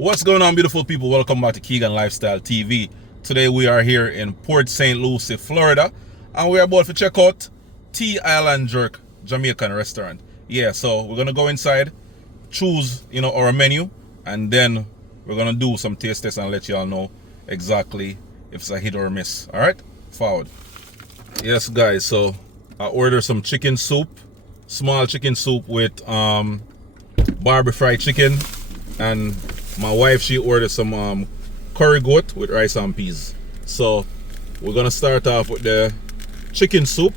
What's going on, beautiful people? Welcome back to Keegan Lifestyle TV. Today we are here in Port St. Lucie, Florida, and we are about to check out Tea Island Jerk Jamaican restaurant. Yeah, so we're gonna go inside, choose our menu, and then we're gonna do some taste tests and let y'all know exactly if it's a hit or a miss. All right, forward. Yes, guys. So I ordered some chicken soup, small chicken soup with barbecue fried chicken, and my wife, she ordered some curry goat with rice and peas. So we're gonna start off with the chicken soup.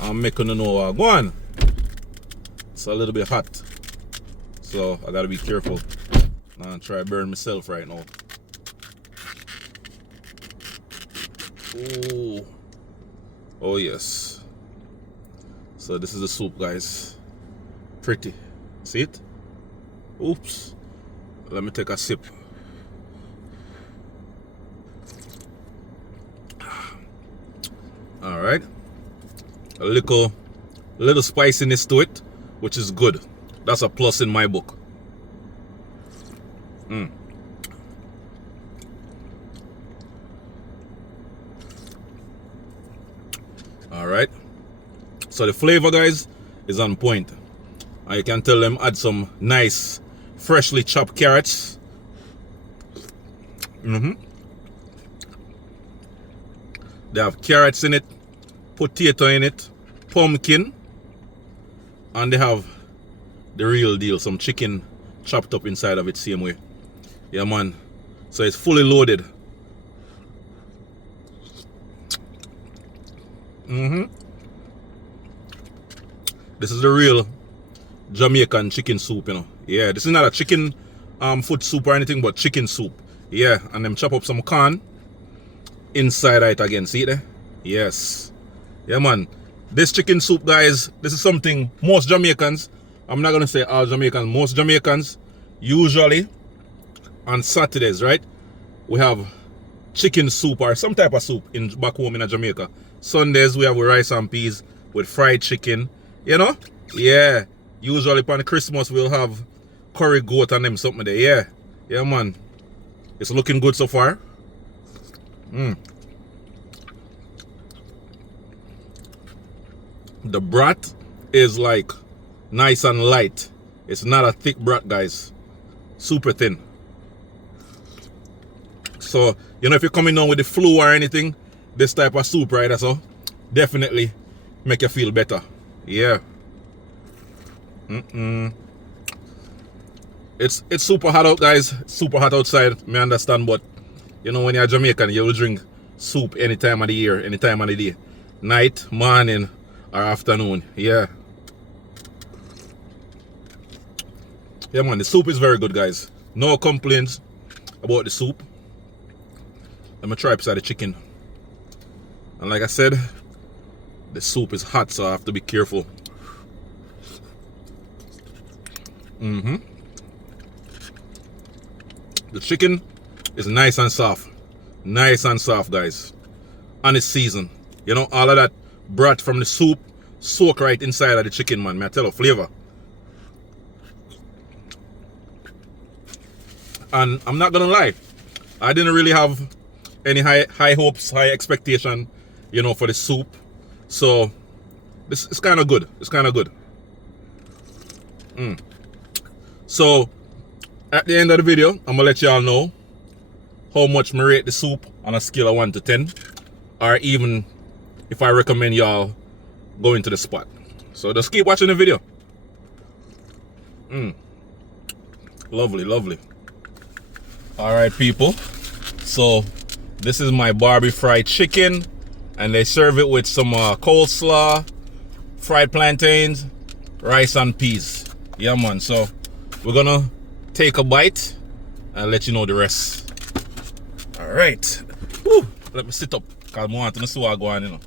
I'm making know go on. It's a little bit hot, so I gotta be careful. I'm try to burn myself right now. Ooh. Oh yes. So this is the soup, guys. Pretty. See it? Oops. Let me take a sip. All right. A little spiciness to it, which is good. That's a plus in my book. All right. So the flavor, guys, is on point. And you can tell them add some nice freshly chopped carrots. They have carrots in it, potato in it, pumpkin, and they have the real deal, some chicken chopped up inside of it same way. Yeah, man. So it's fully loaded. This is the real Jamaican chicken soup, Yeah, this is not a chicken foot soup or anything, but chicken soup. Yeah, and them chop up some corn inside it again. See it there? Yes. Yeah, man. This chicken soup, guys, this is something most Jamaicans, I'm not gonna say all Jamaicans, most Jamaicans, usually on Saturdays, right? We have chicken soup or some type of soup back home in Jamaica. Sundays we have rice and peas with fried chicken, Yeah. Usually upon Christmas we'll have curry goat and them something there. Yeah, man. It's looking good so far. The broth is like nice and light. It's not a thick broth, guys. Super thin. So, if you're coming down with the flu or anything, this type of soup, right, so definitely make you feel better. Yeah. It's super hot out, guys. Super hot outside. Me understand, but when you're Jamaican, you will drink soup any time of the year, any time of the day, night, morning, or afternoon. Yeah. Yeah, man. The soup is very good, guys. No complaints about the soup. Let me try beside the chicken. And like I said, the soup is hot, so I have to be careful. The chicken is nice and soft. Nice and soft, guys. And it's seasoned. All of that broth from the soup soak right inside of the chicken, man. May I tell you, flavor. And I'm not gonna lie, I didn't really have any high hopes, high expectation, for the soup. So this is kind of good. It's kind of good. So at the end of the video, I'm gonna let y'all know how much I rate the soup on a scale of 1 to 10, or even if I recommend y'all going to the spot. So just keep watching the video. Lovely, lovely. All right, people. So this is my barbecue fried chicken, and they serve it with some coleslaw, fried plantains, rice and peas. Yeah, man. So we're gonna take a bite and let you know the rest. All right. Woo. Let me sit up because I want to see what going on.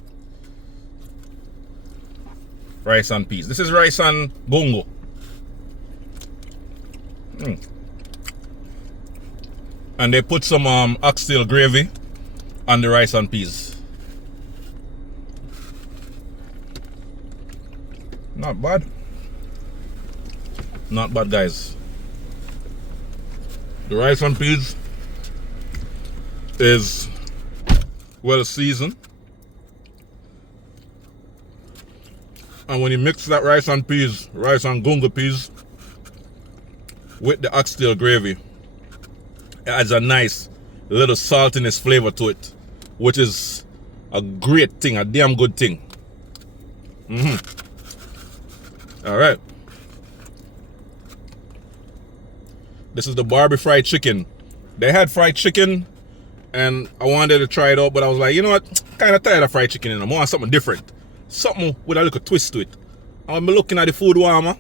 Rice and peas. This is rice and bongo. And they put some oxtail gravy on the rice and peas. Not bad. Not bad, guys. The rice and peas is well seasoned. And when you mix that rice and gunga peas with the oxtail gravy, it adds a nice little saltiness flavor to it, which is a great thing, a damn good thing. All right. This is the Barbie fried chicken. They had fried chicken, and I wanted to try it out, but I was like, you know what? Kind of tired of fried chicken, and I want something different. Something with a little twist to it. I'm looking at the food warmer.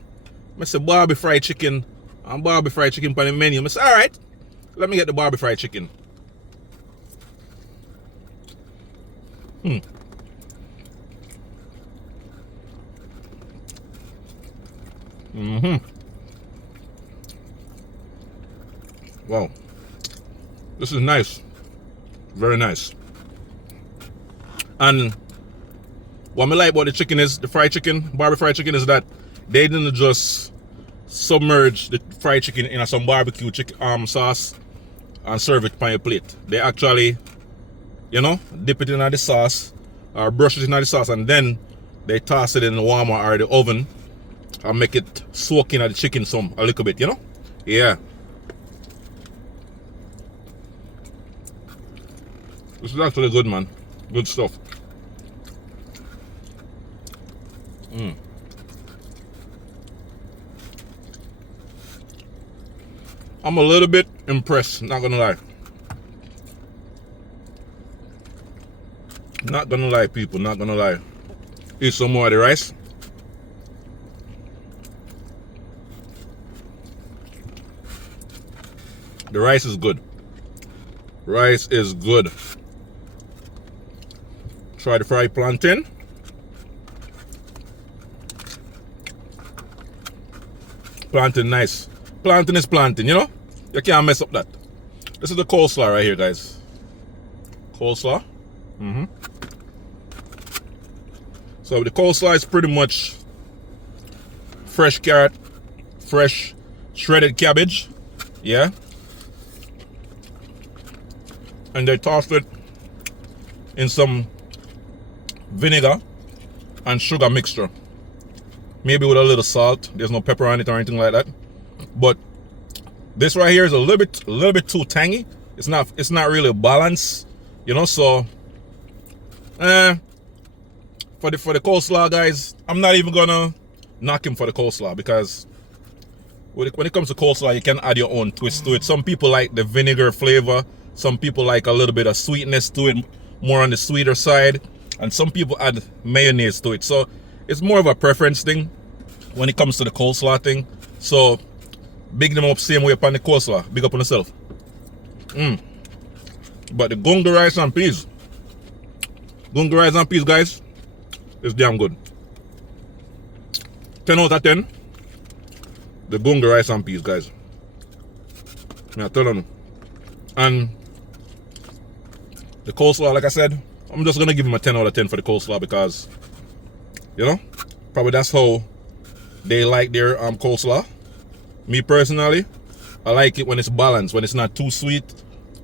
I said Barbie fried chicken and Barbie fried chicken on the menu. I said, all right, let me get the Barbie fried chicken. Wow. This is nice. Very nice. And what I like about the chicken is, the fried chicken, Barbie fried chicken, is that they didn't just submerge the fried chicken in some barbecue chicken sauce and serve it on your plate. They actually, you know, dip it in the sauce or brush it in the sauce, and then they toss it in the warmer or the oven and make it soak in the chicken a little bit, you know? Yeah. This is actually good, man. Good stuff. I'm a little bit impressed, not gonna lie. Not gonna lie, people, not gonna lie. Eat some more of the rice. The rice is good. Rice is good. Try the fried plantain. Plantain nice. Plantain is plantain, you know? You can't mess up that. This is the coleslaw right here, guys. Coleslaw. So the coleslaw is pretty much fresh carrot, fresh shredded cabbage. Yeah. And they tossed it in some vinegar and sugar mixture, maybe with a little salt. There's no pepper on it or anything like that, but this right here is a little bit too tangy. It's not really balanced, you know. So for the coleslaw, guys, I'm not even gonna knock him for the coleslaw, because when it comes to coleslaw, you can add your own twist to it. Some people like the vinegar flavor, some people like a little bit of sweetness to it, more on the sweeter side, and some people add mayonnaise to it. So it's more of a preference thing when it comes to the coleslaw thing. So big them up same way upon the coleslaw. Big up on yourself. But the gunga rice and peas, guys, is damn good. 10 out of 10. The gunga rice and peas, guys. I tell them. And the coleslaw, like I said, I'm just gonna give him a 10 out of 10 for the coleslaw, because, you know, probably that's how they like their coleslaw. Me personally, I like it when it's balanced, when it's not too sweet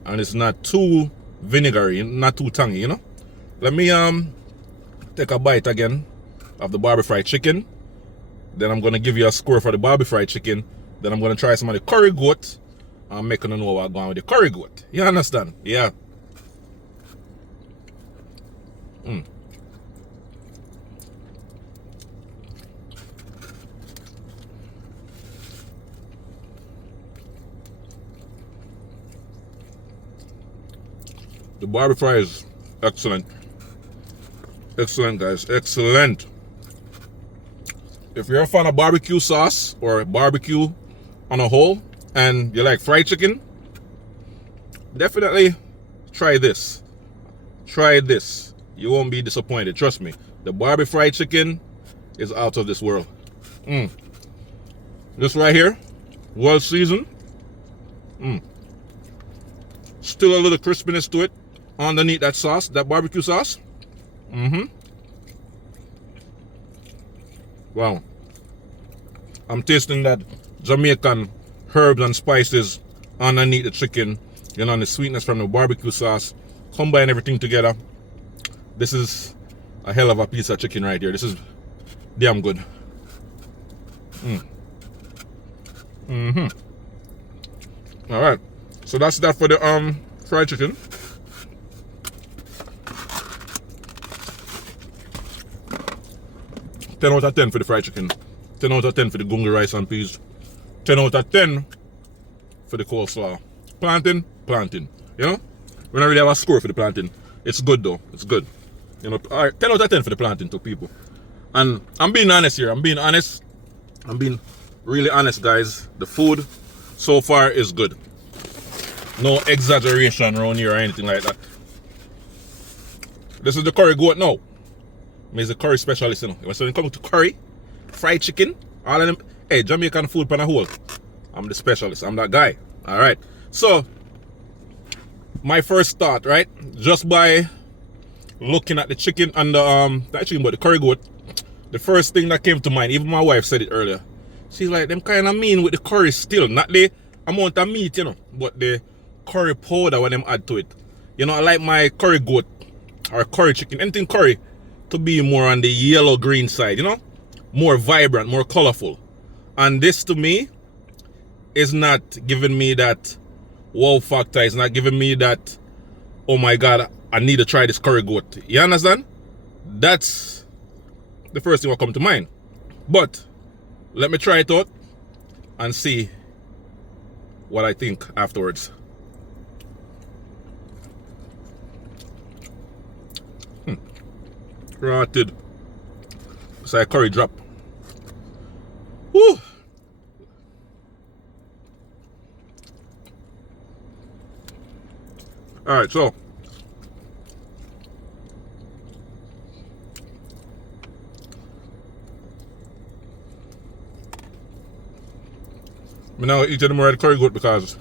and it's not too vinegary, not too tangy, you know. Let me take a bite again of the Barbie fried chicken. Then I'm gonna give you a score for the Barbie fried chicken. Then I'm gonna try some of the curry goat. I'm making you know what I'm going with the curry goat. You understand? Yeah. The Barbie fry is excellent. Excellent, guys. Excellent. If you're a fan of barbecue sauce or barbecue on a whole, and you like fried chicken, definitely try this. Try this. You won't be disappointed. Trust me. The Barbie fried chicken is out of this world. This right here, well seasoned. Still a little crispiness to it underneath that sauce, that barbecue sauce. Wow. I'm tasting that Jamaican herbs and spices underneath the chicken, you know, and the sweetness from the barbecue sauce, combine everything together. This is a hell of a piece of chicken right here. This is damn good. All right, so that's that for the fried chicken. Ten out of 10 for the fried chicken. 10 out of 10 for the gunga rice and peas. 10 out of 10 for the coleslaw. Plantain. You know, we don't really have a score for the plantain. It's good though. It's good. You know, all right, 10 out of 10 for the plantain to people. And I'm being honest here. I'm being really honest, guys. The food so far is good. No exaggeration around here or anything like that. This is the curry goat now. I'm a curry specialist, you know. So when it comes to curry, fried chicken, all of them, hey, Jamaican food pan a whole. I'm the specialist. I'm that guy. All right. So, my first thought, right? Just by looking at the chicken and the curry goat, the first thing that came to mind, even my wife said it earlier. She's like, them kind of mean with the curry still, not the amount of meat, you know, but the curry powder when them add to it. You know, I like my curry goat or curry chicken, anything curry, to be more on the yellow-green side, you know? More vibrant, more colorful. And this, to me, is not giving me that wow factor. It's not giving me that, oh my God, I need to try this curry goat. You understand? That's the first thing that come to mind. But let me try it out and see what I think afterwards. Rotted. It's like a curry drop. Woo! Alright, so I'm now eating more of the curry goat because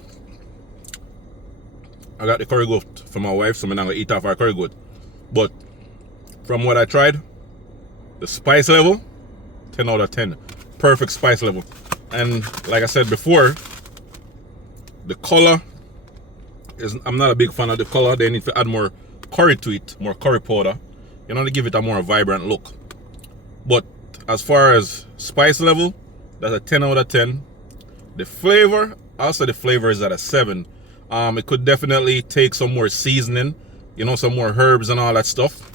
I got the curry goat for my wife, so I'm now gonna eat off our curry goat. But from what I tried, the spice level, 10 out of 10. Perfect spice level. And like I said before, the color is, I'm not a big fan of the color. They need to add more curry to it, more curry powder, you know, to give it a more vibrant look. But as far as spice level, that's a 10 out of 10. The flavor, also the flavor is at a 7. It could definitely take some more seasoning, you know, some more herbs and all that stuff.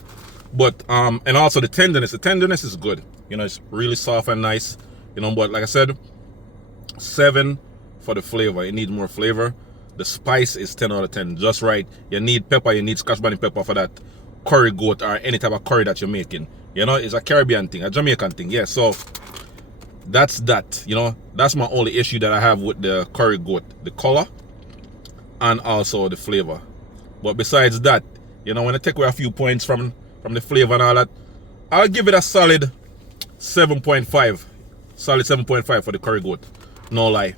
But and also the tenderness is good. You know, it's really soft and nice. You know, but like I said, 7 for the flavor. You need more flavor. The spice is 10 out of 10, just right. You need pepper, you need scotch bonnet pepper for that curry goat or any type of curry that you're making. You know, it's a Caribbean thing, a Jamaican thing. Yeah, so that's that. You know, that's my only issue that I have with the curry goat, the color and also the flavor. But besides that, you know, when I take away a few points from the flavor and all that, I'll give it a solid 7.5. Solid 7.5 for the curry goat. No lie.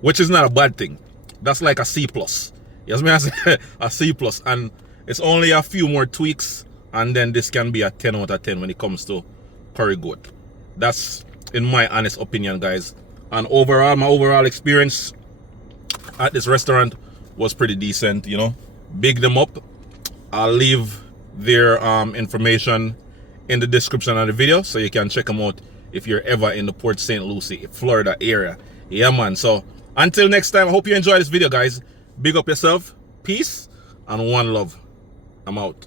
Which is not a bad thing. That's like a C+. Yes, me I say a C+. And it's only a few more tweaks, and then this can be a 10 out of 10 when it comes to curry goat. That's in my honest opinion, guys. And overall, my overall experience at this restaurant was pretty decent, you know. Big them up. I'll leave their information in the description of the video, so you can check them out if you're ever in the Port St. Lucie, Florida area. Yeah, man. So until next time, I hope you enjoy this video, guys. Big up yourself. Peace and one love. I'm out.